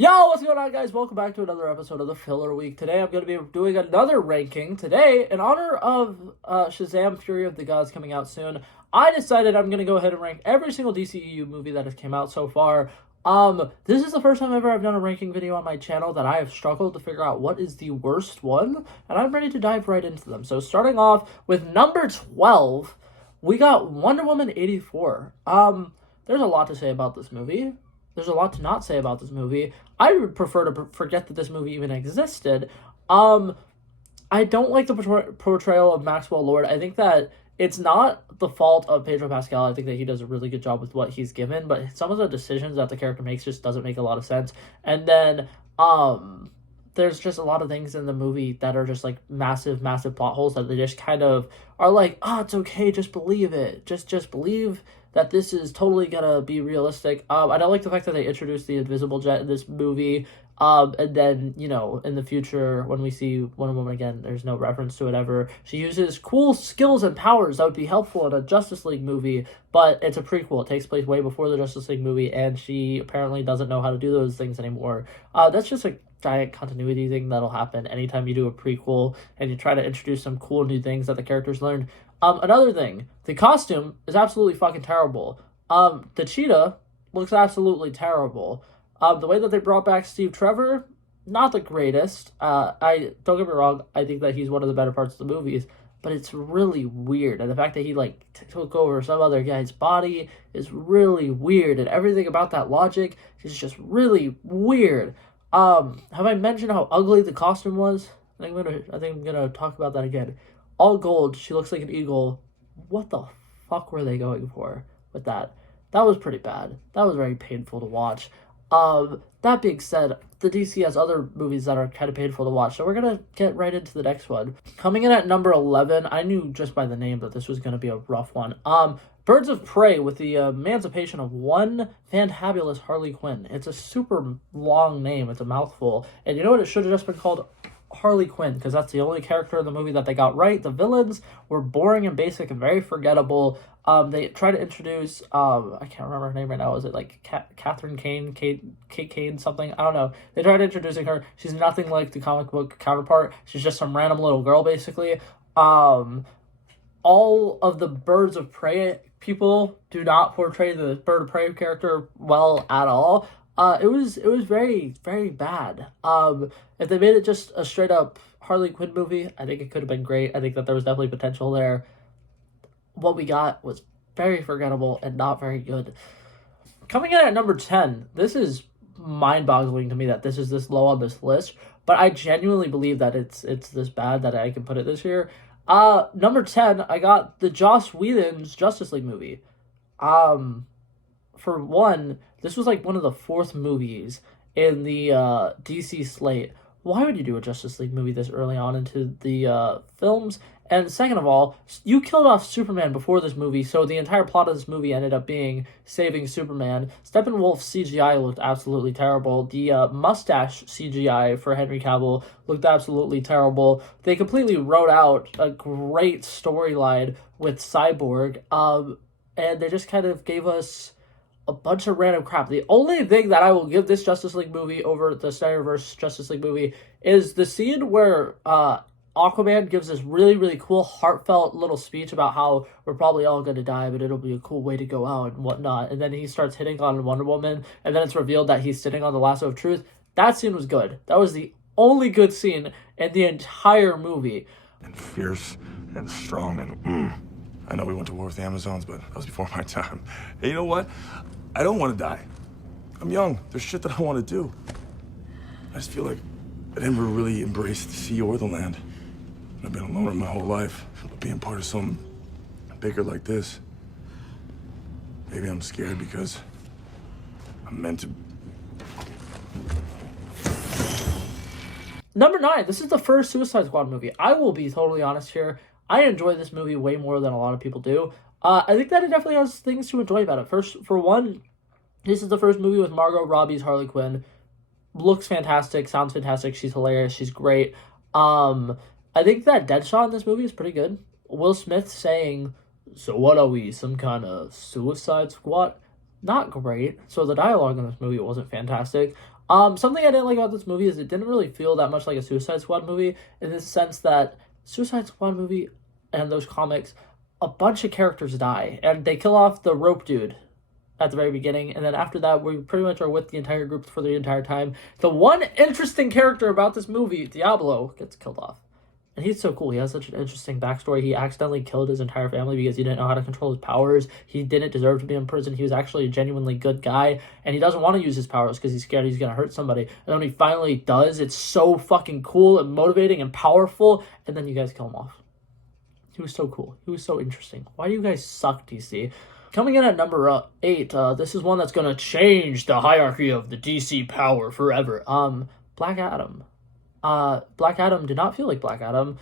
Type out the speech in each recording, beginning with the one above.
Yo, what's going on, guys? Welcome back to another episode of the Filler Week. Today I'm going to be doing another ranking. Today, in honor of Shazam Fury of the Gods coming out soon, I decided I'm going to go ahead and rank every single DCEU movie that has came out so far. This is the first time ever I've done a ranking video on my channel that I have struggled to figure out what is the worst one, and I'm ready to dive right into them. So starting off with number 12, we got Wonder Woman 84. There's a lot to say about this movie. There's a lot to not say about this movie. I would prefer to forget that this movie even existed. I don't like the portrayal of Maxwell Lord. I think that it's not the fault of Pedro Pascal. I think that he does a really good job with what he's given, but some of the decisions that the character makes just doesn't make a lot of sense. And then, there's just a lot of things in the movie that are just like massive plot holes that they just kind of are like, it's okay, just believe it. Just believe that this is totally gonna be realistic. I don't like the fact that they introduced the Invisible Jet in this movie. And then, in the future, when we see Wonder Woman again, there's no reference to it ever. She uses cool skills and powers that would be helpful in a Justice League movie, but it's a prequel. It takes place way before the Justice League movie, and she apparently doesn't know how to do those things anymore. That's just a giant continuity thing that'll happen anytime you do a prequel and you try to introduce some cool new things that the characters learned. Another thing, the costume is absolutely fucking terrible. The cheetah looks absolutely terrible. The way that they brought back Steve Trevor, not the greatest. I don't get me wrong, I think that he's one of the better parts of the movies, but it's really weird. And the fact that he took over some other guy's body is really weird, and everything about that logic is just really weird. Have I mentioned how ugly the costume was? I think I'm gonna talk about that again. All gold, she looks like an eagle. What the fuck were they going for with that? That was pretty bad. That was very painful to watch. That being said, the DC has other movies that are kind of painful to watch, so we're gonna get right into the next one. Coming in at number 11, I knew just by the name that this was gonna be a rough one. Birds of Prey with the emancipation of one fantabulous Harley Quinn. It's a super long name, it's a mouthful, and you know what it should have just been called? Harley Quinn, because that's the only character in the movie that they got right. The villains were boring and basic and very forgettable. They tried to introduce, I can't remember her name right now. Is it like Catherine Kane, Kate Kane, something? I don't know. They tried introducing her. She's nothing like the comic book counterpart. She's just some random little girl, basically. All of the Birds of Prey people do not portray the Bird of Prey character well at all. It was very, very bad. If they made it just a straight up Harley Quinn movie, I think it could have been great. I think that there was definitely potential there. What we got was very forgettable and not very good. Coming in at number 10, this is mind-boggling to me that this is this low on this list, but I genuinely believe that it's this bad that I can put it this year. Number 10, I got the Joss Whedon's Justice League movie. For one, this was like one of the fourth movies in the DC slate. Why would you do a Justice League movie this early on into the films? And second of all, you killed off Superman before this movie, so the entire plot of this movie ended up being saving Superman. Steppenwolf's CGI looked absolutely terrible. The mustache CGI for Henry Cavill looked absolutely terrible. They completely wrote out a great storyline with Cyborg, and they just kind of gave us a bunch of random crap. The only thing that I will give this Justice League movie over the Snyderverse Justice League movie is the scene where Aquaman gives this really, really cool, heartfelt little speech about how we're probably all going to die, but it'll be a cool way to go out and whatnot. And then he starts hitting on Wonder Woman, and then it's revealed that he's sitting on the lasso of truth. That scene was good. That was the only good scene in the entire movie. And fierce and strong and I know we went to war with the Amazons, but that was before my time. Hey, you know what? I don't want to die. I'm young. There's shit that I want to do. I just feel like I never really embraced the sea or the land. I've been alone my whole life, but being part of something bigger like this, maybe I'm scared because I'm meant to. Number 9, this is the first Suicide Squad movie. I will be totally honest here. I enjoy this movie way more than a lot of people do. I think that it definitely has things to enjoy about it. First, for one, this is the first movie with Margot Robbie's Harley Quinn. Looks fantastic, sounds fantastic, she's hilarious, she's great. I think that Deadshot in this movie is pretty good. Will Smith saying, "So what are we, some kind of Suicide Squad?" Not great. So the dialogue in this movie wasn't fantastic. Something I didn't like about this movie is it didn't really feel that much like a Suicide Squad movie, in the sense that Suicide Squad movie and those comics, a bunch of characters die, and they kill off the rope dude at the very beginning, and then after that, we pretty much are with the entire group for the entire time. The one interesting character about this movie, Diablo, gets killed off. And he's so cool. He has such an interesting backstory. He accidentally killed his entire family because he didn't know how to control his powers. He didn't deserve to be in prison. He was actually a genuinely good guy, and he doesn't want to use his powers because he's scared he's going to hurt somebody. And when he finally does, it's so fucking cool and motivating and powerful, and then you guys kill him off. He was so cool. He was so interesting. Why do you guys suck, DC? Coming in at number 8, this is one that's going to change the hierarchy of the DC power forever. Black Adam. Black Adam did not feel like Black Adam.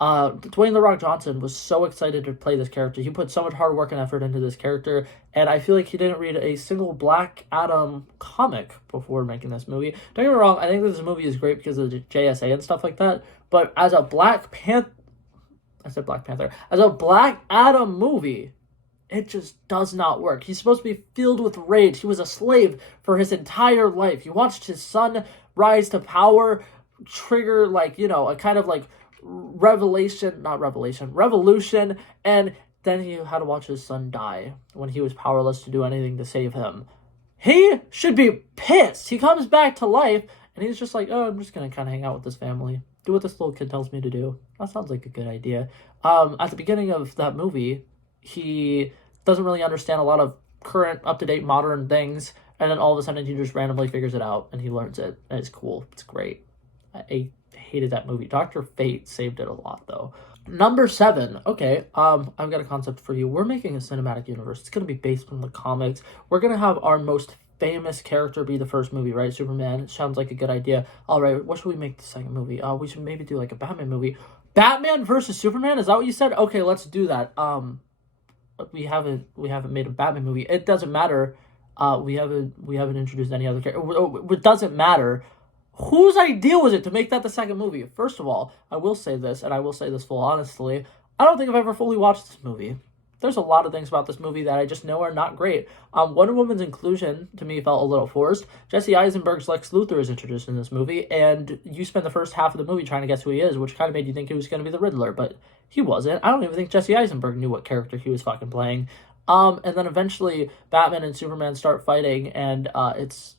Dwayne "The Rock" Johnson was so excited to play this character. He put so much hard work and effort into this character, and I feel like he didn't read a single Black Adam comic before making this movie. Don't get me wrong, I think this movie is great because of the JSA and stuff like that, but as a Black Panther, as a Black Adam movie, it just does not work. He's supposed to be filled with rage. He was a slave for his entire life. You watched his son rise to power, trigger, like, you know, a kind of like revolution, and then he had to watch his son die when he was powerless to do anything to save him. He should be pissed. He comes back to life, and he's just like, oh, I'm just gonna kind of hang out with this family, do what this little kid tells me to do. That sounds like a good idea. At the beginning of that movie, he doesn't really understand a lot of current, up-to-date, modern things, and then all of a sudden he just randomly figures it out, and he learns it, and it's cool. It's great. I hated that movie. Dr. Fate saved it a lot, though. Number 7. Okay, I've got a concept for you. We're making a cinematic universe. It's going to be based on the comics. We're going to have our most famous character be the first movie, right? Superman. Sounds like a good idea. All right, what should we make the second movie? We should maybe do like a Batman movie. Batman versus Superman? Is that what you said? Okay, let's do that. We haven't made a Batman movie. It doesn't matter. We haven't introduced any other character. It doesn't matter. Whose idea was it to make that the second movie? First of all, I will say this, and I will say this full honestly, I don't think I've ever fully watched this movie. There's a lot of things about this movie that I just know are not great. Wonder Woman's inclusion, to me, felt a little forced. Jesse Eisenberg's Lex Luthor is introduced in this movie, and you spend the first half of the movie trying to guess who he is, which kind of made you think he was going to be the Riddler, but he wasn't. I don't even think Jesse Eisenberg knew what character he was fucking playing. And then eventually, Batman and Superman start fighting, and it's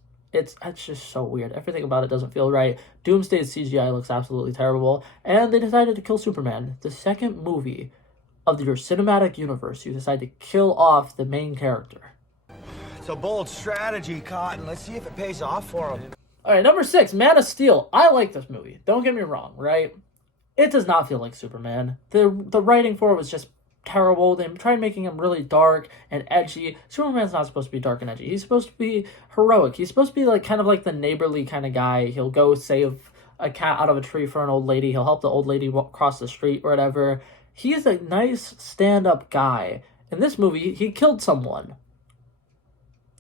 just so weird. Everything about it doesn't feel right. Doomsday's CGI looks absolutely terrible. And they decided to kill Superman. The second movie of your cinematic universe, you decide to kill off the main character. It's a bold strategy, Cotton. Let's see if it pays off for him. Alright, number 6, Man of Steel. I like this movie. Don't get me wrong, right? It does not feel like Superman. The writing for it was just terrible. They tried making him really dark and edgy. Superman's not supposed to be dark and edgy. He's supposed to be heroic. He's supposed to be like kind of like the neighborly kind of guy. He'll go save a cat out of a tree for an old lady. He'll help the old lady walk across the street or whatever. He's a nice stand-up guy. In this movie, he killed someone.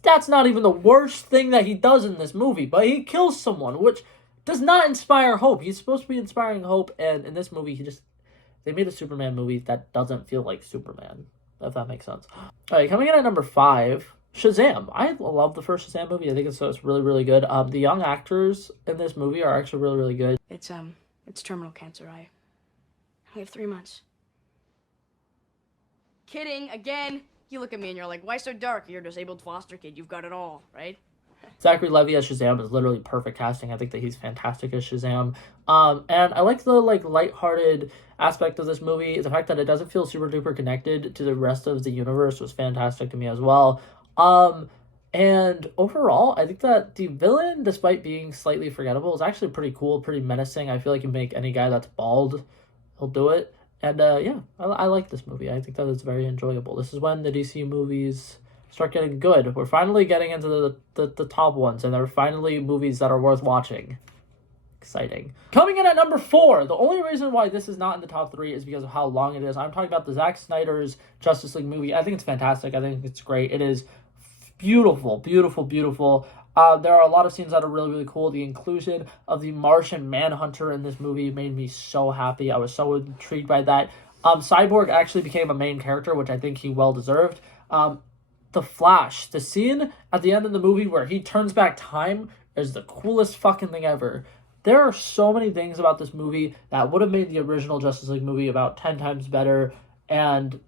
That's not even the worst thing that he does in this movie, but he kills someone, which does not inspire hope. He's supposed to be inspiring hope, and in this movie, they made a Superman movie that doesn't feel like Superman, if that makes sense. All right, coming in at number 5, Shazam. I love the first Shazam movie. I think it's really, really good. The young actors in this movie are actually really, really good. It's terminal cancer. I have 3 months. Kidding, again. You look at me and you're like, why so dark? You're a disabled foster kid. You've got it all, right? Zachary Levi as Shazam is literally perfect casting. I think that he's fantastic as Shazam. And I like the lighthearted aspect of this movie. The fact that it doesn't feel super duper connected to the rest of the universe was fantastic to me as well. And overall, I think that the villain, despite being slightly forgettable, is actually pretty cool, pretty menacing. I feel like you make any guy that's bald, he'll do it. And I like this movie. I think that it's very enjoyable. This is when the DC movies start getting good. We're finally getting into the top ones, and they're finally movies that are worth watching. Exciting. Coming in at number 4, the only reason why this is not in the top 3 is because of how long it is. I'm talking about the Zack Snyder's Justice League movie. I think it's fantastic. I think it's great. It is beautiful, beautiful, beautiful. There are a lot of scenes that are really, really cool. The inclusion of the Martian Manhunter in this movie made me so happy. I was so intrigued by that. Cyborg actually became a main character, which I think he well deserved. The Flash, the scene at the end of the movie where he turns back time is the coolest fucking thing ever. There are so many things about this movie that would have made the original Justice League movie about 10 times better, and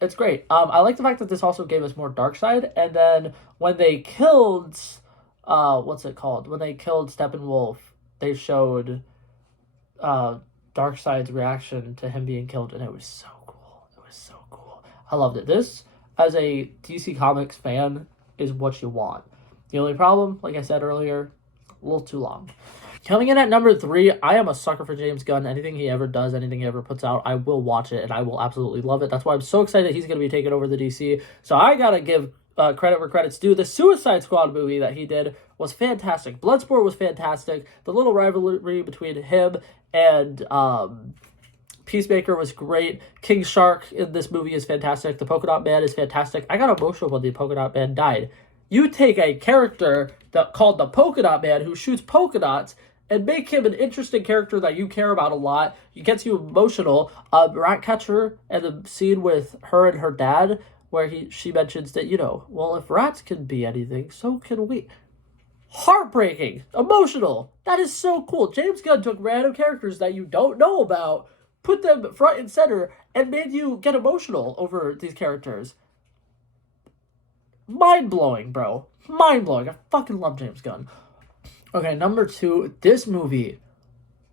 it's great. I like the fact that this also gave us more Darkseid, and then when they killed, what's it called? When they killed Steppenwolf, they showed Darkseid's reaction to him being killed, and it was so cool. It was so cool. I loved it. This, as a DC Comics fan, is what you want. The only problem, like I said earlier, a little too long. Coming in at number 3, I am a sucker for James Gunn. Anything he ever does, anything he ever puts out, I will watch it, and I will absolutely love it. That's why I'm so excited he's going to be taking over the DC. So I got to give credit where credit's due. The Suicide Squad movie that he did was fantastic. Bloodsport was fantastic. The little rivalry between him and Peacemaker was great. King Shark in this movie is fantastic. The Polka Dot Man is fantastic. I got emotional when the Polka Dot Man died. You take a character called the Polka Dot Man who shoots polka dots and make him an interesting character that you care about a lot. It gets you emotional. Ratcatcher and the scene with her and her dad, where she mentions that, well, if rats can be anything, so can we. Heartbreaking. Emotional. That is so cool. James Gunn took random characters that you don't know about, put them front and center, and made you get emotional over these characters. Mind-blowing, bro. Mind-blowing. I fucking love James Gunn. Okay, number 2, this movie.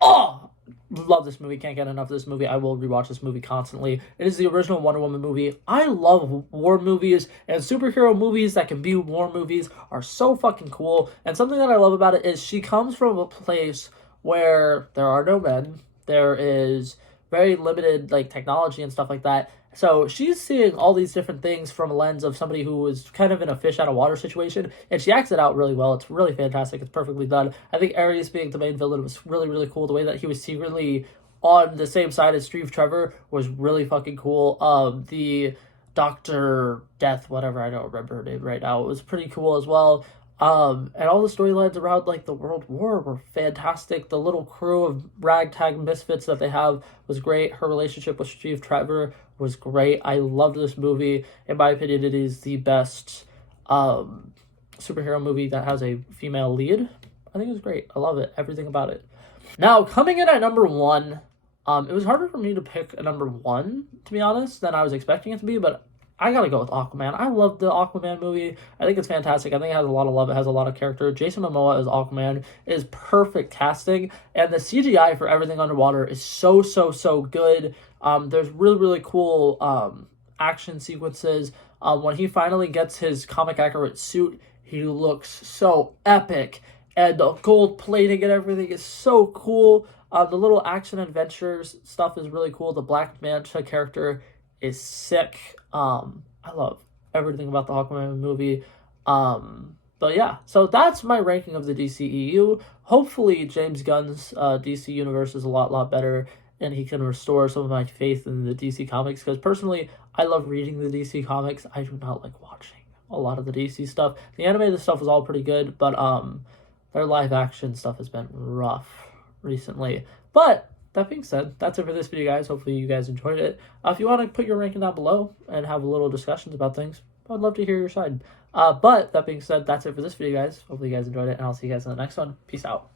Oh! Love this movie. Can't get enough of this movie. I will rewatch this movie constantly. It is the original Wonder Woman movie. I love war movies, and superhero movies that can be war movies are so fucking cool. And something that I love about it is she comes from a place where there are no men. There is very limited technology and stuff like that. So she's seeing all these different things from a lens of somebody who is kind of in a fish out of water situation, and she acts it out really well. It's really fantastic. It's perfectly done. I think Ares being the main villain was really, really cool. The way that he was secretly on the same side as Steve Trevor was really fucking cool. The Dr. Death, whatever, I don't remember her name right now, it was pretty cool as well. And all the storylines around the World War were fantastic. The little crew of ragtag misfits that they have was great. Her relationship with Steve Trevor was great. I loved this movie. In my opinion, it is the best superhero movie that has a female lead. I think it was great. I love it. Everything about it. Now, coming in at number 1, it was harder for me to pick a number 1, to be honest, than I was expecting it to be, but I gotta go with Aquaman. I love the Aquaman movie. I think it's fantastic. I think it has a lot of love. It has a lot of character. Jason Momoa as Aquaman is perfect casting, and the CGI for everything underwater is so, so, so good. There's really, really cool action sequences. When he finally gets his comic accurate suit, he looks so epic, and the gold plating and everything is so cool. The little action adventures stuff is really cool. The Black Manta character is sick. I love everything about the Aquaman movie. But yeah, so that's my ranking of the DCEU. Hopefully James Gunn's DC universe is a lot better, and he can restore some of my faith in the DC comics, because personally, I love reading the DC comics. I do not like watching a lot of the DC stuff. The animated stuff was all pretty good, but their live action stuff has been rough recently. But that being said, that's it for this video, guys. Hopefully you guys enjoyed it. If you want to put your ranking down below and have a little discussions about things, I'd love to hear your side. But that being said, that's it for this video, guys. Hopefully you guys enjoyed it, and I'll see you guys in the next one. Peace out.